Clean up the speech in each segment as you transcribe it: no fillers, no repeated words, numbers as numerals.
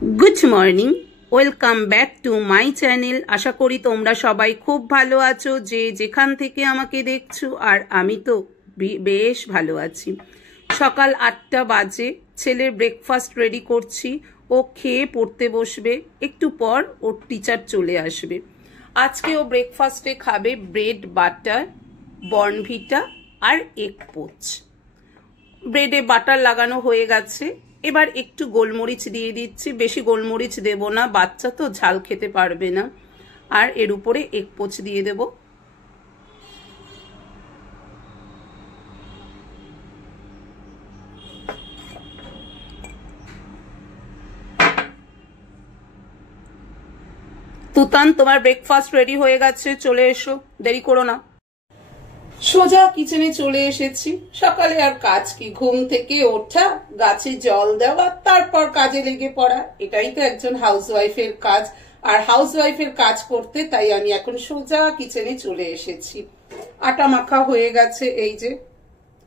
Good morning welcome back to my channel. आशा करी तोमरा सबाई खूब भालो आछो जे जेखान थेके आमाके देखछो और आमी तो बेश भालो आछि। सकाल 8टा बाजे छेलेर ब्रेकफास्ट रेडी करछि। ओ खेये पढ़ते बसबे, एकटू पर ओर टीचार चले आसबे। आजके ओ ब्रेकफास्टे खाबे ब्रेड बाटार, बर्नभिटा और एग पोच। ब्रेडे बाटार लागानो हये गेছে। এবার একটু গোলমরিচ দিয়ে দিচ্ছি, বেশি গোলমরিচ দেব না, বাচ্চা তো ঝাল খেতে পারবে না। আর এর উপরে এক পোচ দিয়ে দেব। তুতান, তোমার ব্রেকফাস্ট রেডি হয়ে গেছে, চলে এসো, দেরি করো না। সোজা কিচেনে চলে এসেছি। সকালে আর কাজ কি, ঘুম থেকে ওঠা, গাছে জল দেওয়া, তারপর কাজে লেগে পড়া, এটাই তো একজন হাউসওয়াইফের কাজ। আর হাউসওয়াইফের কাজ করতে তাই আমি এখন সোজা কিচেনে চলে এসেছি। আটা মাখা হয়ে গেছে এই যে,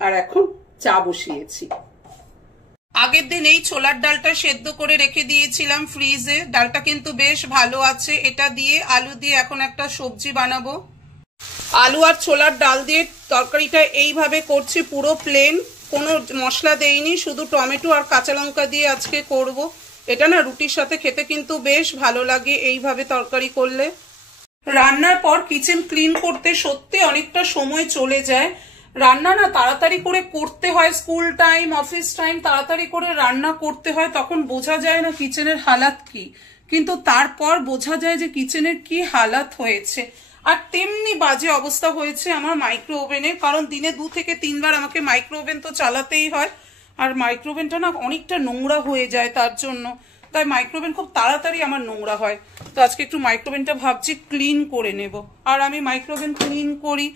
আর এখন চা বসিয়েছি। আগের দিন এই ছোলার ডালটা সেদ্ধ করে রেখে দিয়েছিলাম ফ্রিজে। ডালটা কিন্তু বেশ ভালো আছে। এটা দিয়ে আলু দিয়ে এখন একটা সবজি বানাবো। আলু আর ছোলার ডাল দিয়ে তরকারিটা এইভাবে করছি, পুরো প্লেন, কোনো মশলা দেইনি, শুধু টমেটো আর কাঁচা লঙ্কা দিয়ে আজকে করব। এটা না রুটির সাথে খেতে কিন্তু বেশ ভালো লাগে এইভাবে তরকারি করলে। রান্নার পর কিচেন ক্লিন করতে সত্যি অনেকটা সময় চলে যায়। রান্না না তাড়াতাড়ি করে করতে হয়, স্কুল টাইম, অফিস টাইম, তাড়াতাড়ি করে রান্না করতে হয়, তখন বোঝা যায় না কিচেনের হালাত কি, কিন্তু তারপর বোঝা যায় যে কিচেনের কি হালাত হয়েছে। আর তেমনি বাজে অবস্থা হয়েছে আমার মাইক্রো ওভেনের, কারণ দিনে 2 থেকে 3 বার আমাকে মাইক্রো ওভেন তো চালাতেই হয়। আর মাইক্রো ওভেনটা না অনেকটা নোংরা হয়ে যায়, তার জন্য তাই মাইক্রো ওভেন খুব তাড়াতাড়ি আমার নোংরা হয়। তো আজকে একটু মাইক্রো ওভেনটা ভাবছি ক্লিন করে নেব। আর আমি মাইক্রো ওভেন ক্লিন করি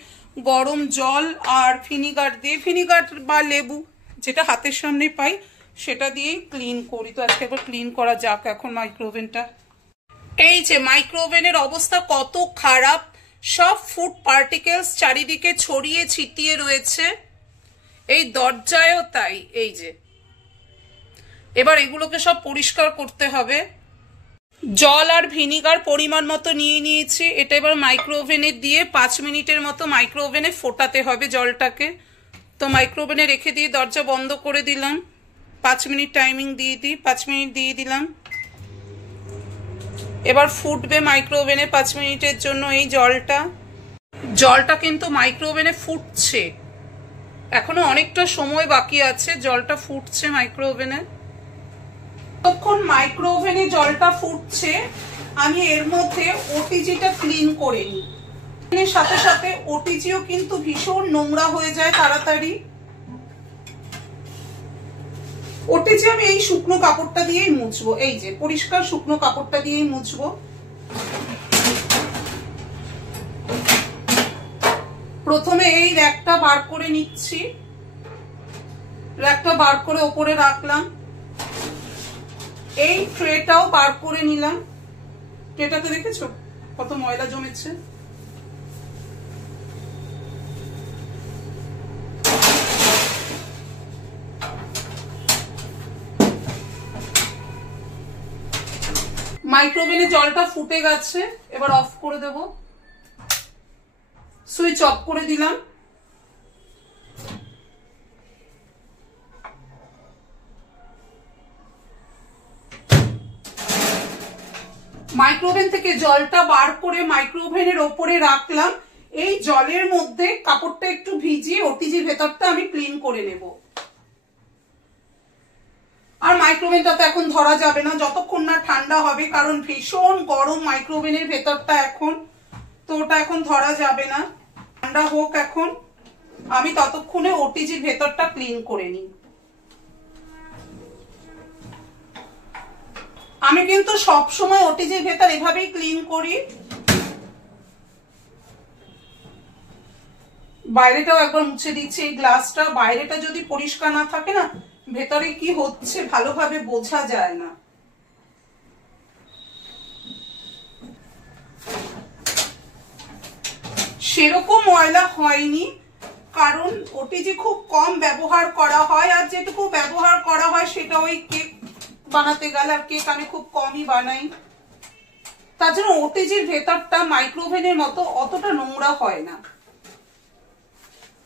গরম জল আর ভিনিগার দিয়ে, ভিনিগার বা লেবু যেটা হাতের সামনে পাই সেটা দিয়েই ক্লিন করি। তো আজকে একবার ক্লিন করা যাক এখন মাইক্রো ওভেনটা। এই যে মাইক্রো ওভেনের অবস্থা কত খারাপ, সব ফুড পার্টিকেলস চারিদিকে ছড়িয়ে ছিটিয়ে রয়েছে, এই দরজায়ও তাই। এই যে এবার এগুলোকে সব পরিষ্কার করতে হবে। জল আর ভিনিগার পরিমাণ মতো নিয়ে নিয়েছি। এটা এবার মাইক্রো ওভেনে দিয়ে 5 মিনিটের মতো মাইক্রো ওভেনে ফোটাতে হবে জলটাকে। তো মাইক্রো ওভেনে রেখে দিয়ে দরজা বন্ধ করে দিলাম। 5 মিনিট টাইমিং দিয়ে দিই, 5 মিনিট দিয়ে দিলাম। এবার ফুটবে মাইক্রো ওভেনে 5 মিনিটের জন্য এই জলটা কিন্তু মাইক্রো ওভেনে ফুটছে, এখনো অনেকটা সময় বাকি আছে। জলটা ফুটছে মাইক্রো ওভেনে। তখন মাইক্রো ওভেনে জলটা ফুটছে, আমি এর মধ্যে ওটিজিটা ক্লিন করে নিই। এর সাথে সাথে ওটিজিও কিন্তু ভীষণ নোংরা হয়ে যায় তাড়াতাড়ি। ওটিজি আমি এই শুকনো কাপড়টা দিয়েই মুছবো, এই যে পরিষ্কার শুকনো কাপড়টা দিয়েই মুছবো। প্রথমে এই র্যাকটা বার করে নিচ্ছি, র্যাকটা বার করে ওপরে রাখলাম। এই ট্রেটাও বার করে নিলাম। ট্রেটাতে দেখেছো কত ময়লা জমেছে। মাইক্রো ওভেনে জলটা ফুটে গেছে, এবার অফ করে দেব। সুইচ অফ করে দিলাম। মাইক্রো ওভেন থেকে জলটা বার করে মাইক্রো ওভেনের ওপরে রাখলাম। এই জলের মধ্যে কাপড়টা একটু ভিজিয়ে ওটিজির ভেতরটা আমি ক্লিন করে নেব। আর মাইক্রো ওভেনটা তো এখন ধরা যাবে না যতক্ষণ না ঠান্ডা হবে, কারণ ভীষণ গরম মাইক্রো ওভেনের ভেতরটা এখন, তো ওটা এখন ধরা যাবে না। ঠান্ডা হোক এখন, আমি ততক্ষণে ওটিজির ভেতরটা ক্লিন করে নিই। আমি কিন্তু সব সময় ওটিজির ভেতর এভাবেই ক্লিন করি। বাইরেটাও একবার মুছে দিচ্ছি এই গ্লাসটা। বাইরেটা যদি পরিষ্কার না থাকে না, ভেতরে কি হচ্ছে ভালোভাবে বোঝা যায় না। সেরকম ময়লা হয়নি, কারণ ওটিজি খুব কম ব্যবহার করা হয়, আর যেটুকু ব্যবহার করা হয় সেটা ওই কেক বানাতে গেলে, আর কেক আমি খুব কমই বানাই। তার জন্য ওটিজির ভেতরটা মাইক্রোওভেনের মতো অতটা নোংরা হয় না,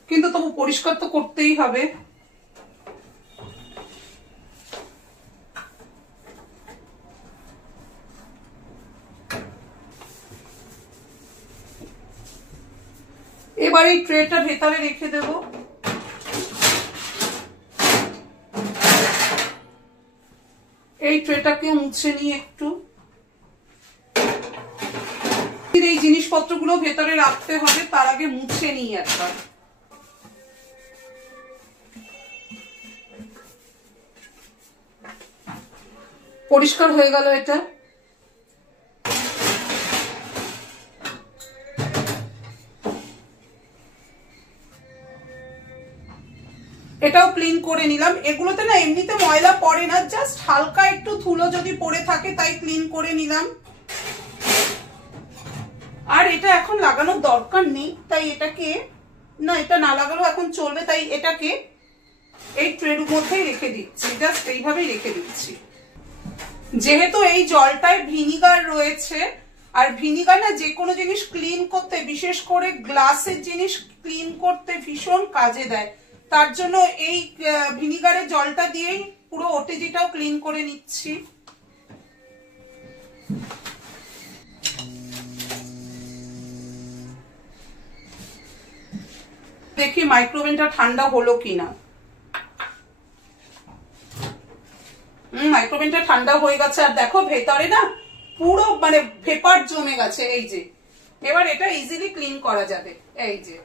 কিন্তু তবু পরিষ্কার তো করতেই হবে। এবার এই ট্রেটা ভেতরে রেখে দেব। এই ট্রেটাকে মুছে নিয়ে একটু, এই জিনিসপত্রগুলো ভেতরে রাখতে হবে, তার আগে মুছে নিই একবার। পরিষ্কার হয়ে গেল এটা। এটাও ক্লিন করে নিলাম। এগুলোতে না এমনিতে ময়লা পড়ে না, জাস্ট হালকা একটু ধুলো যদি পড়ে থাকে তাই ক্লিন করে নিলাম। আর এটা এখন লাগানোর দরকার নেই, তাই এটাকে না, এটা না লাগালেও এখন চলবে, তাই এটাকে এই ট্রের মধ্যেই রেখে দিচ্ছি, জাস্ট এইভাবেই রেখে দিচ্ছি। যেহেতু এই জলটায় ভিনিগার রয়েছে, আর ভিনিগার না যে কোনো জিনিস ক্লিন করতে, বিশেষ করে গ্লাসের জিনিস ক্লিন করতে ভীষণ কাজে দেয়, তার জন্য এই ভিনিগারের জলটা দিয়েই পুরো ওটিজিটাও ক্লিন করে নিচ্ছি। দেখি মাইক্রোওভেনটা ঠান্ডা হলো কিনা। মাইক্রোওভেনটা ঠান্ডা হয়ে গেছে, আর দেখো ভেতরে না পুরো মানে ভেপার জমে গেছে। এই যে এবার এটা ইজিলি ক্লিন করা যাবে। এই যে,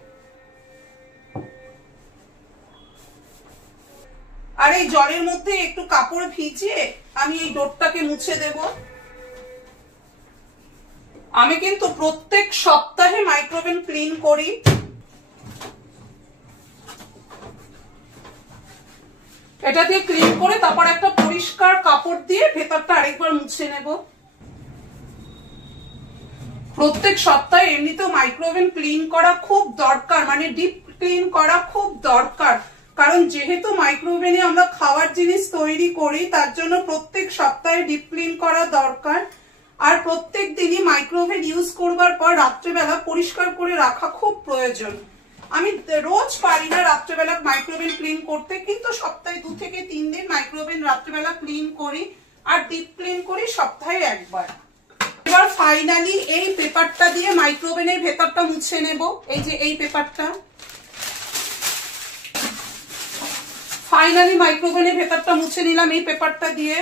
আর এই জলের মধ্যে একটু কাপড় ভিজিয়ে আমি এই ডোরটাকে মুছে দেব। আমি কিন্তু প্রত্যেক সপ্তাহে মাইক্রোওভেন ক্লিন করি। এটা দিয়ে ক্লিন করে তারপর একটা পরিষ্কার কাপড় দিয়ে ভেতরটা আরেকবার মুছে নেব। প্রত্যেক সপ্তাহে এমনিতেও মাইক্রোওভেন ক্লিন করা খুব দরকার, মানে ডিপ ক্লিন করা খুব দরকার, কারণ যেহেতু মাইক্রোওভেনে আমরা খাওয়ার জিনিস তৈরি করি, তার জন্য প্রত্যেক সপ্তাহে ডিপ ক্লিন করা দরকার। আর প্রত্যেক দিনই মাইক্রোওভেন ইউজ করবার পর রাত্রেবেলা পরিষ্কার করে রাখা খুব প্রয়োজন। আমি রোজ পারি না রাত্রেবেলা মাইক্রোওভেন ক্লিন করতে, কিন্তু সপ্তাহে 2 থেকে 3 দিন মাইক্রোওভেন রাত্রেবেলা ক্লিন করি, আর ডিপ ক্লিন করি সপ্তাহে একবার। এবার ফাইনালি এই পেপারটা দিয়ে মাইক্রোওভেনের ভেতরটা মুছে নেব। এই যে এই পেপারটা, ফাইনালি মাইক্রোওভেনের ভেতরটা মুছে নিলাম এই পেপারটা দিয়ে।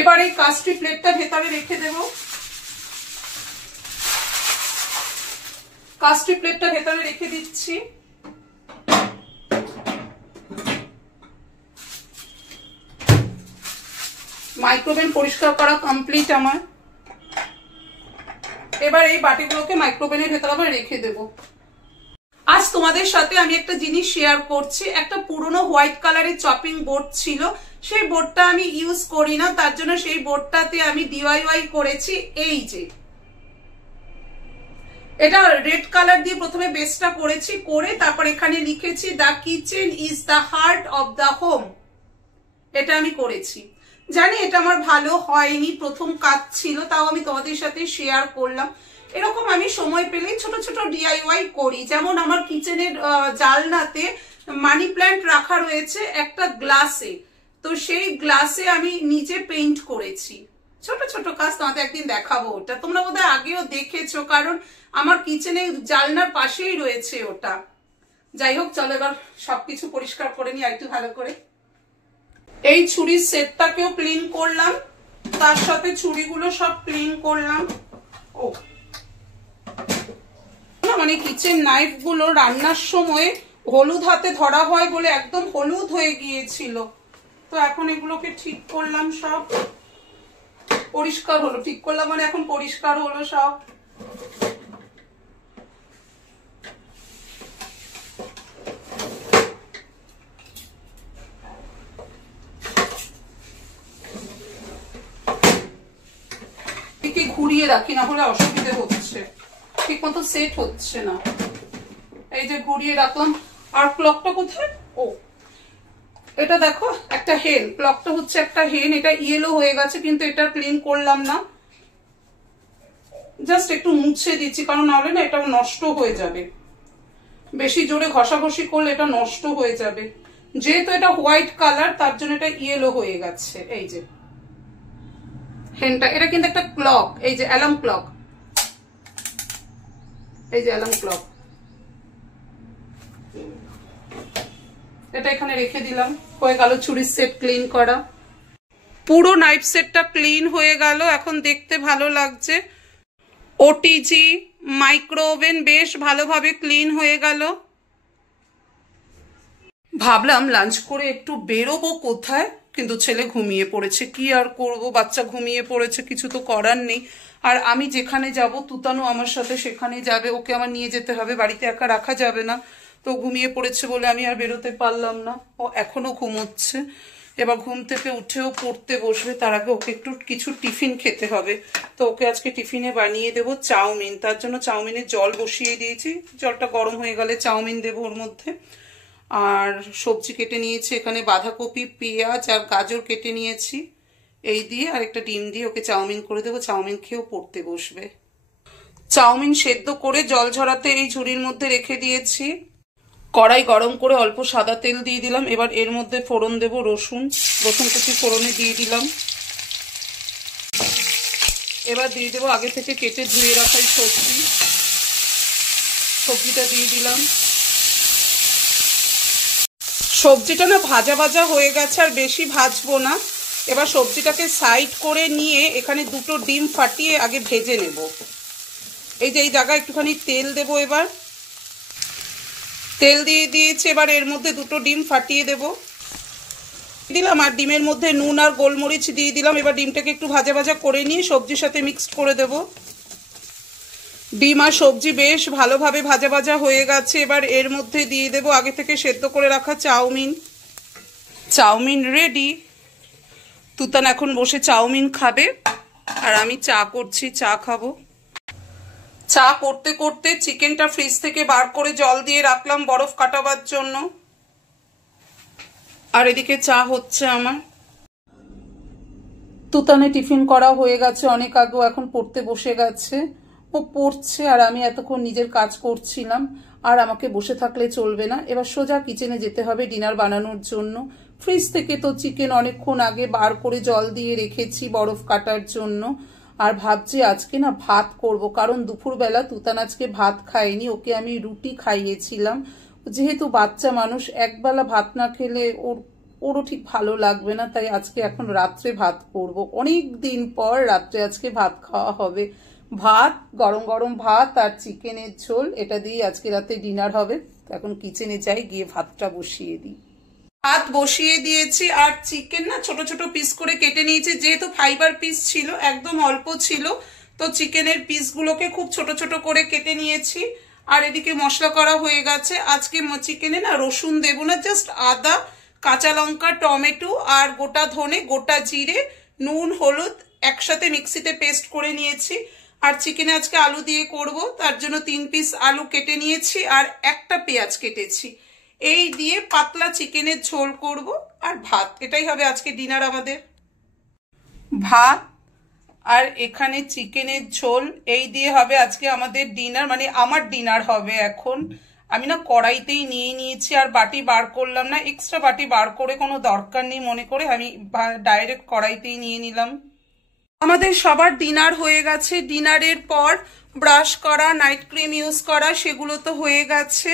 এবার এই কাস্ট্রি প্লেটটা ভেতরে রেখে দেব। কাস্ট্রি প্লেটটা ভেতরে রেখে দিচ্ছি। মাইক্রোওভেন পরিষ্কার করা কমপ্লিট আমার। এবার এই বাটিগুলোকে মাইক্রোওভেনের ভেতরে আবার রেখে দেব। আজ তোমাদের সাথে আমি একটা জিনিস শেয়ার করছি। একটা পুরনো হোয়াইট কালারের চপিং বোর্ড ছিল, সেই বোর্ডটা আমি ইউজ করি না, তার জন্য সেই বোর্ডটাতে আমি DIY করেছি। এই যে এটা রেড কালার দিয়ে প্রথমে বেসটা করেছি, করে তারপর এখানে লিখেছি the kitchen is the heart of the home. এটা আমি করেছি। জানি এটা আমার ভালো হয়নি, প্রথম কাজ ছিল, তাও আমি তোমাদের সাথে শেয়ার করলাম। এরকম আমি সময় পেলেই ছোট ছোট DIY করি। যেমন আমার কিচেনের জালনাতে মানি প্ল্যান্ট রাখা রয়েছে একটা গ্লাসে, তো সেই গ্লাসে আমি নিজে পেইন্ট করেছি। ছোট ছোট কাজ, তোমাদের একদিন দেখাবো। ওটা তোমরা বোধহয় আগেও দেখেছো, কারণ আমার কিচেনের জালনার পাশেই রয়েছে ওটা। যাই হোক, চলো এবার সবকিছু পরিষ্কার করে নিই একটু ভালো করে। এই ছুরির সেটটাকেও ক্লিন করলাম, তার সাথে ছুরিগুলো সব ক্লিন করলাম। ও মানে কিচেন নাইফ গুলো রান্নার সময় হলুদ হাতে ধরা হয় বলে একদম হলুদ হয়ে গিয়েছিল, তো এখন এগুলোকে ঠিক করলাম, সব পরিষ্কার হলো। ঠিক করলাম মানে এখন পরিষ্কার হলো সব। ঘুরিয়ে রাখি, না হলে অসুবিধে হচ্ছে, ঠিক মতো সেট হচ্ছে না। এই যে ঘুরিয়ে রাখলাম। আর ক্লকটা কোথায়? ও এটা দেখো একটা হেন, ক্লকটা হচ্ছে একটা হেন, এটা ইয়েলো হয়ে গেছে কিন্তু এটা ক্লিন করলাম না, জাস্ট একটু মুছে দিচ্ছি, কারণ নাহলে না এটা নষ্ট হয়ে যাবে, বেশি জোরে ঘষাঘষি করলে এটা নষ্ট হয়ে যাবে। যেহেতু এটা হোয়াইট কালার তার জন্য এটা ইয়েলো হয়ে গেছে। এই যে হেনটা, এটা কিন্তু একটা ক্লক, এই যে অ্যালার্ম ক্লক, এই যে অ্যালার্ম ক্লক, এটা এখানে রেখে দিলাম। হয়ে গেল চুরির সেট ক্লিন করা, পুরো নাইফ সেটটা ক্লিন হয়ে গেল, এখন দেখতে ভালো লাগছে। ওটিজি মাইক্রো ওভেন বেশ ভালোভাবে ক্লিন হয়ে গেল। ভাবলাম লাঞ্চ করে একটু বেরোবো কোথায়, কিন্তু ছেলে ঘুমিয়ে পড়েছে, কি আর করব, বাচ্চা ঘুমিয়ে পড়েছে, কিছু তো করার নেই। আর আমি যেখানে যাব তুতানো আমার সাথে সেখানে যাবে, ওকে আমার নিয়ে যেতে হবে, বাড়িতে একা রাখা যাবে না। তো ঘুমিয়ে পড়েছে বলে আমি আর বেরোতে পারলাম না, ও এখনো ঘুমোচ্ছে। এবার ঘুম থেকে উঠেও পড়তে বসবে, তার আগে ওকে একটু কিছু টিফিন খেতে হবে। তো ওকে আজকে টিফিনে বানিয়ে দেবো চাউমিন, তার জন্য চাউমিনের জল বসিয়ে দিয়েছি, জলটা গরম হয়ে গেলে চাউমিন দেবো ওর মধ্যে। আর সবজি কেটে নিয়েছি, এখানে বাঁধাকপি, পেঁয়াজ আর গাজর কেটে নিয়েছি, এই দিয়ে আর একটা ডিম দিয়ে ওকে চাউমিন করে দেবো, চাউমিন খেয়েও পড়তে বসবে। চাউমিন সেদ্ধ করে জল ঝরাতে এই ঝুড়ির মধ্যে রেখে দিয়েছি। কড়াই গরম করে অল্প সাদা তেল দিয়ে দিলাম, এবার এর মধ্যে ফোড়ন দেব রসুন, রসুন কুচি ফোড়নে দিয়ে দিলাম। এবার দিয়ে দেবো আগে থেকে কেটে ধুয়ে রাখা সবজি, সবজিটা দিয়ে দিলাম। সবজিটা না ভাজা ভাজা হয়ে গেছে, আর বেশি ভাজবো না। এবার সবজিটাকে সাইড করে নিয়ে এখানে দুটো ডিম ফাটিয়ে আগে ভেজে নেব। এই যে এই জায়গায় একটুখানি তেল দেবো, এবার তেল দিয়ে দিয়েছি, এবার এর মধ্যে দুটো ডিম ফাটিয়ে দেব দিলাম, আর ডিমের মধ্যে নুন আর গোলমরিচ দিয়ে দিলাম। এবার ডিমটাকে একটু ভাজা ভাজা করে নিয়ে সবজির সাথে মিক্সড করে দেব। ডিম আর সবজি বেশ ভালোভাবে ভাজা ভাজা হয়ে গেছে, এবার এর মধ্যে দিয়ে দেব আগে থেকে সেদ্ধ করে রাখা চাউমিন। Chowmein ready. তুতান এখন বসে চাউমিন খাবে, আর আমি চা করছি, চা খাবো। চা করতে করতে চিকেনটা ফ্রিজ থেকে বার করে জল দিয়ে রাখলাম বরফ কাটাবার জন্য, আর এদিকে চা হচ্ছে আমার। তুতানে টিফিন করা হয়ে গেছে অনেক আগে, এখন পড়তে বসে গেছে, ও পড়ছে আর আমি এতক্ষণ নিজের কাজ করছিলাম। আর আমাকে বসে থাকলে চলবে না, এবার সোজা কিচেনে যেতে হবে ডিনার বানানোর জন্য। ফ্রিজ থেকে তো চিকেন অনেকক্ষণ আগে বার করে জল দিয়ে রেখেছি বরফ কাটার জন্য। আর ভাবছি আজকে না ভাত করব, কারণ দুপুরবেলা তুতান আজকে ভাত খায়নি, ওকে আমি রুটি খাইয়েছিলাম। যেহেতু বাচ্চা মানুষ একবেলা ভাত না খেলে ওরও ঠিক ভালো লাগবে না, তাই আজকে এখন রাত্রে ভাত করব। অনেক দিন পর রাত্রে আজকে ভাত খাওয়া হবে। ভাত, গরম গরম ভাত আর চিকেনের ঝোল, এটা দিয়ে আজকে রাতে ডিনার হবে। এখন কিচেনে যাই, গিয়ে ভাতটা বসিয়ে দিই। ভাত বসিয়ে দিয়েছি, আর চিকেন না ছোট ছোট পিস করে কেটে নিয়েছি, যেহেতু ফাইবার পিস ছিল, একদম অল্প ছিল, তো চিকেনের পিসগুলোকে খুব ছোট ছোট করে কেটে নিয়েছি। আর এদিকে মশলা করা হয়ে গেছে। আজকে চিকেনে না রসুন দেবো না, জাস্ট আদা, কাঁচা লঙ্কা, টমেটো আর গোটা ধনে, গোটা জিরে, নুন, হলুদ একসাথে মিক্সিতে পেস্ট করে নিয়েছি। আর চিকেনে আজকে আলু দিয়ে করব, তার জন্য 3 পিস আলু কেটে নিয়েছি আর একটা পেঁয়াজ কেটেছি। এই দিয়ে পাতলা চিকেনের ঝোল করব, আর ভাত, এটাই হবে আজকে ডিনার আমাদের। ভাত আর এখানে চিকেনের ঝোল, এই দিয়ে হবে আজকে আমাদের ডিনার, মানে আমার ডিনার হবে এখন। আমি না কড়াইতেই নিয়ে নিয়েছি, আর বাটি বার করলাম না, এক্সট্রা বাটি বার করে কোনো দরকার নেই মনে করে আমি ডাইরেক্ট কড়াইতেই নিয়ে নিলাম। আমাদের সবার ডিনার হয়ে গেছে। ডিনারের পর ব্রাশ করা, নাইট ক্রিম ইউজ করা, সেগুলো তো হয়ে গেছে,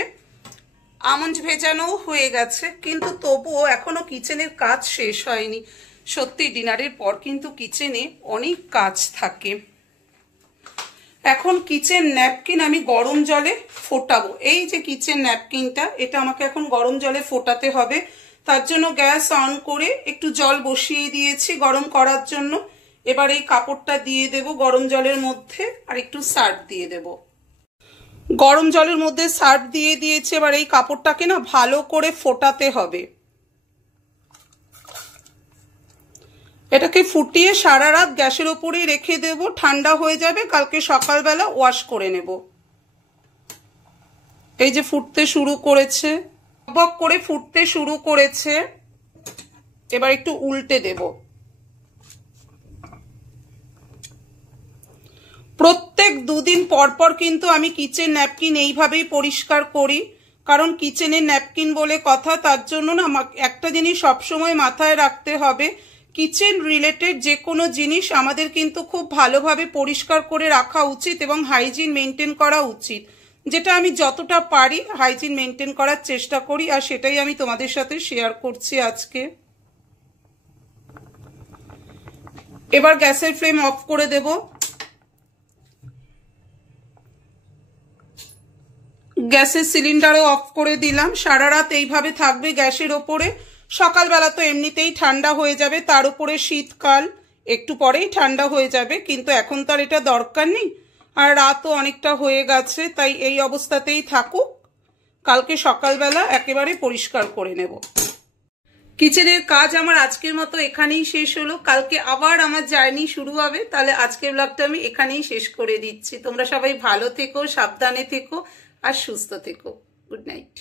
আমন্ড ভেজানো হয়ে গেছে, কিন্তু তবুও এখনো কিচেনের কাজ শেষ হয়নি। সত্যি ডিনারের পর কিন্তু কিচেনে অনেক কাজ থাকে। এখন কিচেন ন্যাপকিন আমি গরম জলে ফোটাবো। এই যে কিচেন ন্যাপকিনটা, এটা আমাকে এখন গরম জলে ফোটাতে হবে। তার জন্য গ্যাস অন করে একটু জল বসিয়ে দিয়েছি গরম করার জন্য। এবার এই কাপড়টা দিয়ে দেব গরম জলের মধ্যে, আর একটু সার্ফ দিয়ে দেব। গরম জলের মধ্যে সার্ফ দিয়ে দিয়েছি, এবার এই কাপড়টাকে না ভালো করে ফোটাতে হবে। এটাকে ফুটিয়ে সারা রাত গ্যাসের ওপরেই রেখে দেব, ঠান্ডা হয়ে যাবে, কালকে সকালবেলা ওয়াশ করে নেব। এই যে ফুটতে শুরু করেছে, বক করে ফুটতে শুরু করেছে। এবার একটু উল্টে দেব। প্রত্যেক দুদিন পর পর কিন্তু আমি কিচেন ন্যাপকিন এইভাবেই পরিষ্কার করি, কারণ কিচেনের ন্যাপকিন বলে কথা। তার জন্য না একটা জিনিস সবসময় মাথায় রাখতে হবে, কিচেন রিলেটেড যে কোনো জিনিস আমাদের কিন্তু খুব ভালোভাবে পরিষ্কার করে রাখা উচিত এবং হাইজিন মেনটেন করা উচিত। যেটা আমি যতটা পারি হাইজিন মেনটেন করার চেষ্টা করি, আর সেটাই আমি তোমাদের সাথে শেয়ার করছি আজকে। এবার গ্যাসের ফ্লেম অফ করে দেব। গ্যাসের সিলিন্ডারও অফ করে দিলাম। সারা রাত এইভাবে থাকবে গ্যাসের ওপরে। সকালবেলা তো এমনিতেই ঠান্ডা হয়ে যাবে, তার উপরে শীতকাল, একটু পরেই ঠান্ডা হয়ে যাবে, কিন্তু এখন তো আর এটা দরকার নেই। আর রাতও অনেকটা হয়ে গেছে, তাই এই অবস্থাতেই থাকুক। কালকে সকালবেলা একেবারে পরিষ্কার করে নেব। কিচেনের কাজ আমার আজকের মতো এখানেই শেষ হলো। কালকে আবার আমার জার্নি শুরু হবে, তাহলে আজকের ব্লগটা আমি এখানেই শেষ করে দিচ্ছি। তোমরা সবাই ভালো থেকো, সাবধানে থেকো আর সুস্থ থেকো। Good night.